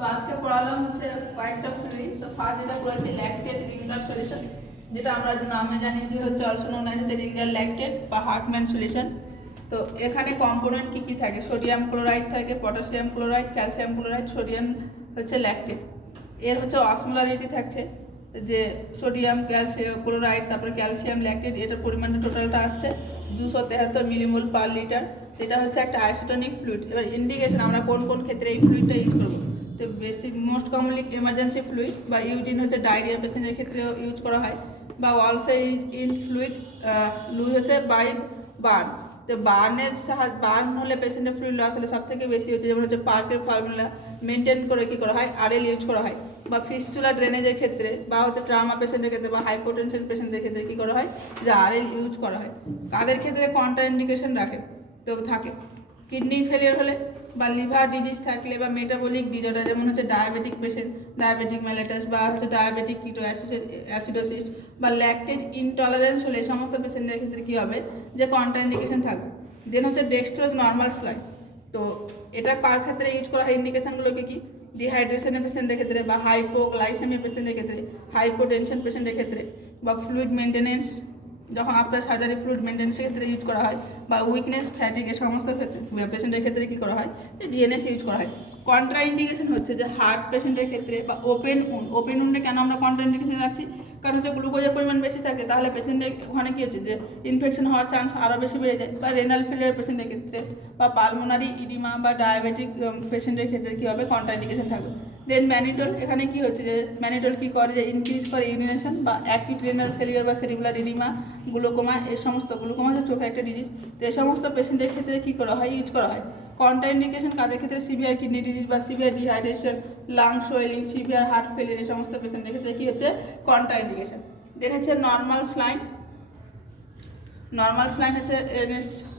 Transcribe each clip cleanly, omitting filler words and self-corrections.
তো আজকে পড়ালাম হচ্ছে কয়েকটা ফ্লুইড। তো ফার্স্ট যেটা পড়েছি ল্যাকটেট রিঙ্গার সলিউশন, যেটা আমরা নামে জানি যে হচ্ছে also known as the ringer lactate বা হার্টম্যান সলিউশন। তো এখানে কম্পোনেন্ট কি কি থাকে? সোডিয়াম ক্লোরাইড থাকে, potassium chloride, calcium chloride, sodium হচ্ছে ল্যাকটেট। এর হচ্ছে অসমোলারিটি থাকছে যে সোডিয়াম ক্যালসিয়াম ক্লোরাইড তারপরে ক্যালসিয়াম ল্যাকটেট, এটার পরিমাণটা টোটালটা আসছে 273 মিলিমোল পার লিটার। এটা হচ্ছে একটা আইসোটনিক ফ্লুইড। এবার ইন্ডিকেশন আমরা কোন কোন ক্ষেত্রে এই ফ্লুইডটা ইউজ করবো। তো বেশি মোস্ট কমনলি এমার্জেন্সি ফ্লুইড বা ইউজ ইন হচ্ছে ডায়রিয়া পেশেন্টের ক্ষেত্রে ইউজ করা হয়, বা অলসো ইন ফ্লুইড লুজ হচ্ছে বাই বার্ন। তো বার্নের সাহায্য বার্ন হলে পেশেন্টের ফ্লুইড লস হলে সব থেকে বেশি হচ্ছে, যেমন হচ্ছে পার্কের ফর্মুলা মেনটেন করে কী করা হয়, আরএল ইউজ করা হয়, বা ফিস্চুলা ড্রেনেজের ক্ষেত্রে বা হচ্ছে ট্রামা পেশেন্টের ক্ষেত্রে বা হাইপোটেনশন পেশেন্টদের ক্ষেত্রে কী করা হয়, যে আরএল ইউজ করা হয়। কাদের ক্ষেত্রে কন্ট্রা ইন্ডিকেশন রাখে তো থাকে কিডনি ফেলিয়ার হলে বা লিভার ডিজিজ থাকলে বা মেটাবলিক ডিজঅর্ডার, যেমন হচ্ছে ডায়াবেটিক পেশেন্ট, ডায়াবেটিক মেলাইটাস বা হচ্ছে ডায়াবেটিক কিটো অ্যাসিডোসিস বা ল্যাকটেট ইনটলারেন্স হলে এই সমস্ত পেশেন্টের ক্ষেত্রে কী হবে, যে কন্ট্রা ইন্ডিকেশন থাকবে। দেন হচ্ছে ডেক্সট্রোজ নর্মাল স্লাইড। তো এটা কার ক্ষেত্রে ইউজ করা হয়, ইন্ডিকেশনগুলো কি? ডিহাইড্রেশনের পেশেন্টের ক্ষেত্রে বা হাইপোগ্লাইসেমিয়া পেশেন্টের ক্ষেত্রে, হাইপোটেনশন পেশেন্টের ক্ষেত্রে, বা ফ্লুইড মেনটেনেন্স যখন আপনার সার্জারি ফ্লুইড মেনটেন্সের ক্ষেত্রে ইউজ করা হয়, বা উইকনেস ফ্যাটিক এই সমস্ত পেশেন্টের ক্ষেত্রে কী করা হয়, যে ডিএনএস ইউজ করা হয়। কন্ট্রা ইন্ডিকেশন হচ্ছে যে হার্ট পেশেন্টের ক্ষেত্রে বা ওপেন উন্ডে কেন আমরা কন্ট্রা ইন্ডিকেশন রাখছি, কারণ হচ্ছে গ্লুকোজের পরিমাণ বেশি থাকে, তাহলে পেশেন্টের ওখানে কী হচ্ছে যে ইনফেকশন হওয়ার চান্স আরও বেশি বেড়ে যায়। বা রেনাল ফেলিয়ার পেশেন্টের ক্ষেত্রে বা পালমোনারি ইডিমা বা ডায়াবেটিক পেশেন্টের ক্ষেত্রে কী হবে, কন্ট্রা ইন্ডিকেশন থাকবে। দেন ম্যানিটল, এখানে কি হচ্ছে যে ম্যানিটল কি করে, যে ইনক্রিজ করে ইউরিনেশন বা অ্যাকিউট রেনাল ফেলিয়ার বা সেরিব্রাল ইডিমা, গ্লুকোমা, এই সমস্ত গ্লুকোমা হচ্ছে চোখে একটা ডিজিজ। তো এই সমস্ত পেশেন্টের ক্ষেত্রে কী করা হয়, ইউজ করা হয়। কন্ট্রা ইন্ডিকেশন কাদের ক্ষেত্রে? সিভিয়ার কিডনি ডিজিজ বা severe dehydration, lung swelling, severe heart failure, এই সমস্ত পেশেন্টের ক্ষেত্রে কী হচ্ছে, কন্ট্রা ইন্ডিকেশন। দেন হচ্ছে নর্মাল স্লাইন। নর্মাল স্লাইন হচ্ছে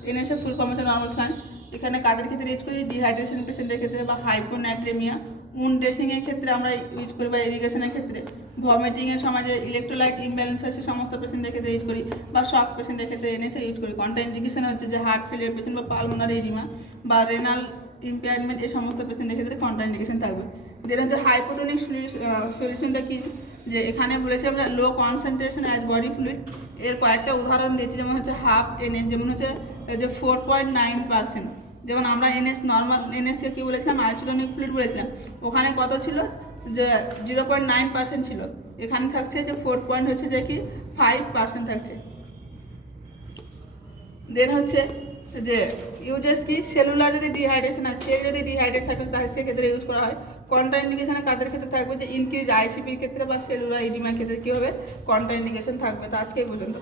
এনএসএ ফুল ফর্ম হচ্ছে নর্মাল স্লাইন। এখানে কাদের ক্ষেত্রে ইউজ করি? ডিহাইড্রেশন পেশেন্টের ক্ষেত্রে বা হাইপোনাইট্রেমিয়া, উন্ড ড্রেসিংয়ের ক্ষেত্রে আমরা ইউজ করি, বা ইরিগেশনের ক্ষেত্রে, ভমিটিংয়ের সময় যে ইলেকট্রোলাইট ইমব্যালেন্স হয় সে সমস্ত পেশেন্টের ক্ষেত্রে ইউজ করি, বা শক পেশেন্টের ক্ষেত্রে এনএসএ ইউজ করি। কন্ট্রা ইন্ডিকেশন হচ্ছে যে হার্ট ফেলিয়ার পেশেন্ট বা পালমোনারি ইডিমা বা রেনাল ইম্পেয়ারমেন্ট, এই সমস্ত পেশেন্টের ক্ষেত্রে কন্ট্রা ইন্ডিকেশন থাকবে। দেন হচ্ছে হাইপোটোনিক সলিউশনটা কি, যে এখানে বলেছি আমরা লো কনসেন্ট্রেশন অ্যাজ বডি ফ্লুইড। এর কয়েকটা উদাহরণ দিয়েছি, যেমন হচ্ছে হাফ এনএস, যেমন হচ্ছে যে 4.9%। যেমন আমরা এনএস নর্মাল এনএসকে কী বলেছিলাম, আইসোটোনিক ফ্লুইড বলেছিলাম, ওখানে কত ছিল, যে 0.9% ছিল। এখানে থাকছে যে 4 হচ্ছে যে কি 5% থাকছে। দেন হচ্ছে যে ইউজেস কি, সেলুলার যদি ডিহাইড্রেশন হয়, সে যদি ডিহাইড্রেট থাকে তাহলে সেক্ষেত্রে ইউজ করা হয়। কন্ট্রা ইন্ডিকেশনে কাদের ক্ষেত্রে থাকবে, যে ইনক্রিজ আইসিপির ক্ষেত্রে বা সেলুলার ইডিমার ক্ষেত্রে কী হবে, কন্ট্রা ইন্ডিকেশন থাকবে। তো আজকে এই পর্যন্ত।